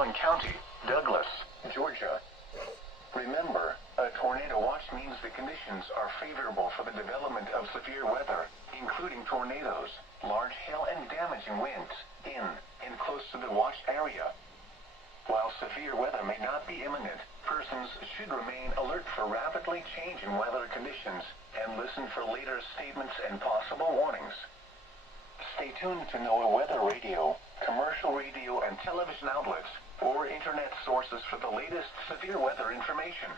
Strong County, Douglas, Georgia. Remember, a tornado watch means the conditions are favorable for the development of severe weather, including tornadoes, large hail and damaging winds, in and close to the watch area. While severe weather may not be imminent, persons should remain alert for rapidly changing weather conditions and listen for later statements and possible warnings. Stay tuned to NOAA weather radio, commercial radio and television outlets, or internet sources for the latest severe weather information.